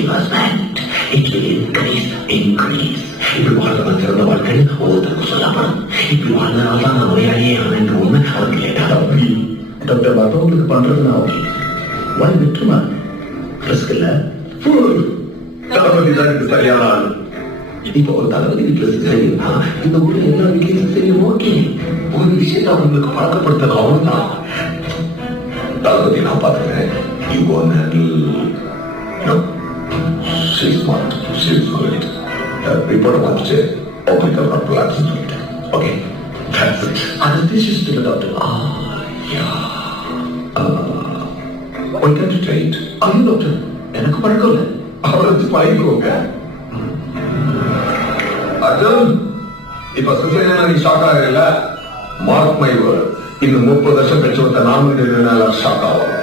investment. It will increase. இப்படி வாழ்க்கை சிறந்த வாழ்க்கை ஒவ்வொருத்தருக்கும் சொல்லப்படும். இப்படி வாழ்ந்தனால்தான் நான் நோயாளியே ஆனேன் ஒண்ணு அவர் கேட்டார். டாக்டர் மற்றவங்களுக்கு பண்றதுன்னா ஓகே. ஒன் விட்டுமா ரிஸ்க் இல்ல. தளபதி தான் இது சரியான ஆள். இப்போ ஒரு தளபதி வீட்டுல சரியா இந்த ஊர்ல எல்லா வீட்லயும் சரி ஓகே. ஒரு விஷயத்தை அவங்களுக்கு பழக்கப்படுத்தணும் அவ்வளவுதான். தளபதி நான் பாத்துக்கிறேன். You go and handle, you know, she's smart, she's good. Report watch it, open the not relax and do it. Okay, that's it. And this is to the doctor. Yeah. Why can't you try it? Are you doctor? எனக்கு பழக்கம் இல்லை. அவருக்கு பழகிக்கோங்க. அர்ஜுன், இப்ப சுசேனா நீ shock ஆகல. Mark my word. இன்னும் 30 வருஷம் கழிச்சு ஒருத்த 4 ஷாக் ஆகும்.